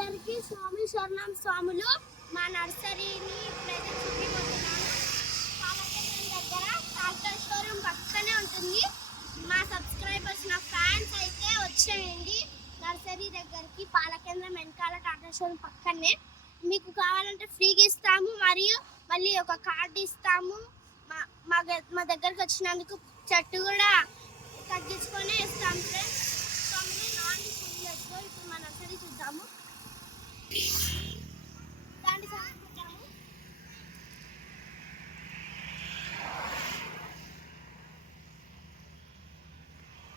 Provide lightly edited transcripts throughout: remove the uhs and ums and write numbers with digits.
అందరికీ స్వామి శరణం స్వాములు. మా నర్సరీని ప్రజెంట్ చూపిపోతున్నాను. పాలకేంద్రం దగ్గర ట్రాక్టర్ షోరూమ్ పక్కనే ఉంటుంది. మా సబ్స్క్రైబర్స్ నా ఫ్యాన్స్ అయితే వచ్చేయండి నర్సరీ దగ్గరికి. పాలకేంద్రం వెనకాల ట్రాక్టర్ షోరూమ్ పక్కనే. మీకు కావాలంటే ఫ్రీగా ఇస్తాము, మరియు మళ్ళీ ఒక కార్డు ఇస్తాము. మా దగ్గరకు వచ్చినందుకు చెట్టు కూడా తగ్గించుకొని ఇస్తాం ఫ్రెండ్స్. ఇప్పుడు మన నర్సరీ చూద్దాము. దాన్ని చూద్దాము.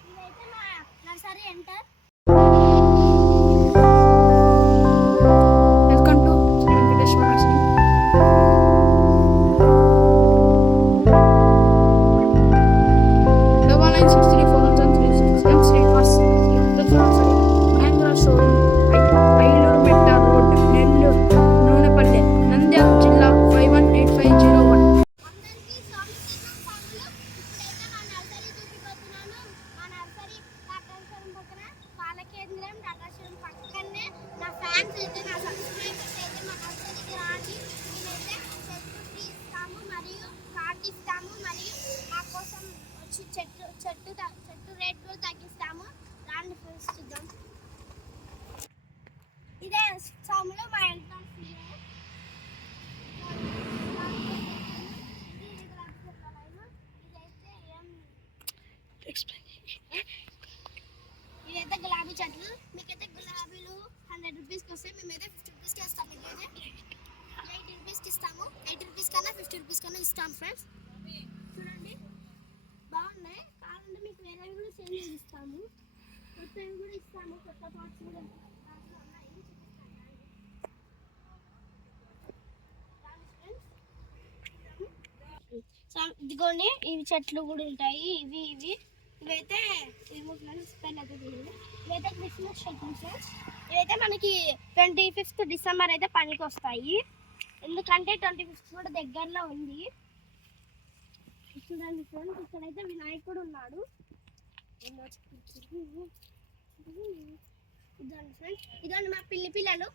ఇదైతే మా నర్సరీ ఎంటర్. చెట్టు రేట్లు తగ్గిస్తాము. దాన్ని చూద్దాం. ఇదే సాములు మా ఎంట్రన్స్. ఇదైతే గులాబీ చెట్లు. మీకైతే గులాబీలు 100 రూపీస్కి వస్తాయి. మేమైతే 50 రూపీస్కి ఇస్తాం. మీకైతే 80 రూపీస్కి ఇస్తాము. 80 రూపీస్ కన్నా 50 రూపీస్ కన్నా ఇస్తాం ఫ్రెండ్స్. చూడండి బాగున్నాయి. కావాలంటే మీకు వేరే కూడా సేల్ చేస్తాము. కొత్తవి కూడా ఇస్తాము. కొత్త పార్ట్స్ కూడా ఇదిగోండి, ఇవి చెట్లు కూడా ఉంటాయి. ఇవైతే ఇవైతే క్రిస్మస్ చెట్లు ఫ్రెండ్స్. ఇవైతే మనకి 25th డిసెంబర్ అయితే పనికి వస్తాయి. ఎందుకంటే 25th కూడా దగ్గరలో ఉంది. చూడండి ఫ్రెండ్స్, ఇక్కడైతే వినాయకుడు ఉన్నాడు. ఇదండి ఫ్రెండ్స్, ఇదండి మా పిల్లి పిల్లలు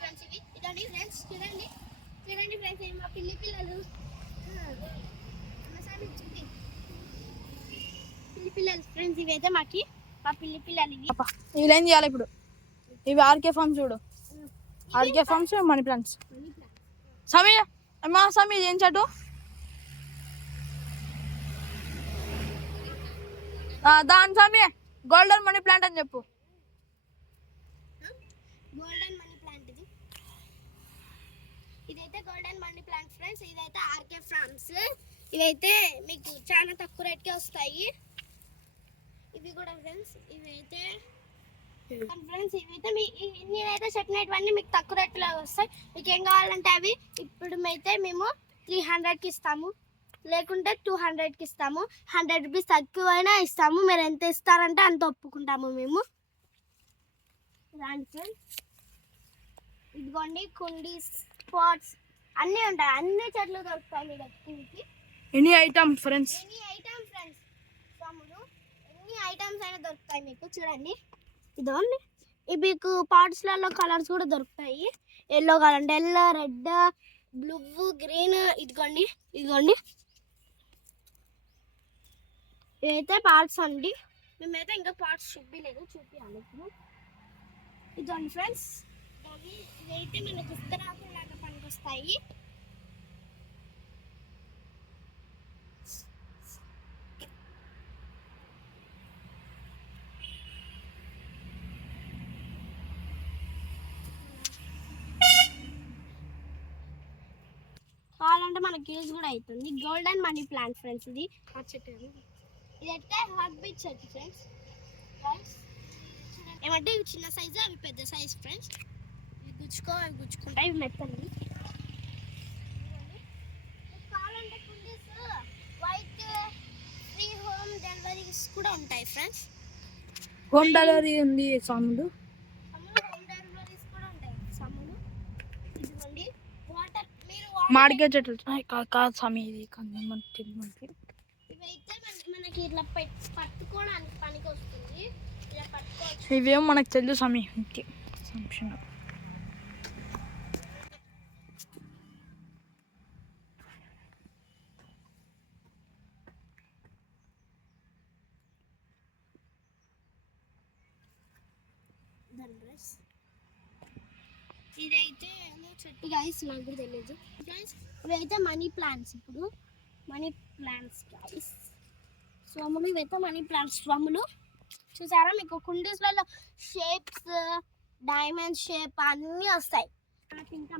ఫ్రెండ్స్. ఇవి ఇదండి ఫ్రెండ్స్. చూడండి ఫ్రెండ్స్, ఇవి మా పిల్లి పిల్లలు ఫ్రెండ్స్. ఇవైతే మా పిల్లి పిల్లలు. ఇవి ఏం చేయాలి ఇప్పుడు? ఇవి ఆర్కే ఫార్మ్స్. చూడు, ఆర్కే ఫార్మ్స్ మనీ ప్లాంట్స్. సమీ అమ్మా, సమీ ఏం చెట్టు? దాని సమీ గోల్డెన్ మనీ ప్లాంట్ అని చెప్పు. గోల్డెన్ మనీ ప్లాంట్ ఇదైతే గోల్డెన్ మనీ ప్లాంట్ ఫ్రెండ్స్. ఇదైతే ఆర్కే ఫార్మ్స్. ఇవైతే మీకు చాలా తక్కువ రేట్కే వస్తాయి. ఇవి కూడా ఫ్రెండ్స్. ఇవైతే నేనైతే చెప్పినటువన్నీ మీకు తక్కువ రేట్లో వస్తాయి. మీకు ఏం కావాలంటే అవి ఇప్పుడు అయితే మేము 300కి ఇస్తాము, లేకుంటే 200కి ఇస్తాము. 100 రూపీస్ తక్కువైనా ఇస్తాము. మీరు ఎంత ఇస్తారంటే అంత ఒప్పుకుంటాము మేము. రాండి ఫ్రెండ్స్, ఇదిగోండి కుండీస్, పాట్స్ అన్నీ ఉంటాయి. అన్ని చెట్లు దొరుకుతాయి మీ దగ్గరికి. ఎనీ ఐటమ్ ఫ్రెండ్స్, సాములు ఎన్ని ఐటమ్స్ అయినా దొరుకుతాయి మీకు. చూడండి, ఇదిగోండి మీకు పాట్స్లలో కలర్స్ కూడా దొరుకుతాయి. ఎల్లో కావాలంటే ఎల్లో, రెడ్, బ్లూ, గ్రీన్. ఇదిగోండి ఇవైతే పార్ట్స్ అండి. మేమైతే ఇంకా పార్ట్స్ చూపించలేదు, చూపించాలి ఇప్పుడు. ఇదిగోండి ఫ్రెండ్స్, ఇవైతే మన గుస్తరాకులు లాగా పనికొస్తాయి. కావాలంటే మనకి యూజ్ కూడా అవుతుంది. Golden money plant friends. ఇదైతే హార్ట్ బీట్ చెట్టు ఫ్రెండ్స్. ఏమంటే ఇవి చిన్న సైజు, అవి పెద్ద సైజ్ ఫ్రెండ్స్. ఇవి గుచ్చుకుంటాయి. ఇవి మెత్తని. కావాలంటే కుండీస్ వైట్ ఫ్రీ హోమ్ డెలివరీస్ కూడా ఉంటాయి ఫ్రెండ్స్. హోమ్ డెలివరీ ఉంది సాములు. మామిడికాయ చెట్లు కాదు స్వామి, ఇది మనకి ఇవైతే మనకి ఇట్లా పట్టుకోవడానికి పనికి వస్తుంది. ఇవేమో మనకు తెలుసు స్వామి. ఫంక్షన్. ఇదైతే ఏమో చెట్టు గైస్, నాకు కూడా తెలియదు గైస్. ఇవైతే మనీ ప్లాంట్స్. ఇప్పుడు మనీ ప్లాంట్స్ గైస్, స్వాములు. ఇవైతే మనీ ప్లాంట్స్ స్వాములు. చూసారా, మీకు కుండీస్లలో షేప్స్, డైమండ్ షేప్ అన్నీ వస్తాయి. నాకు ఇంకా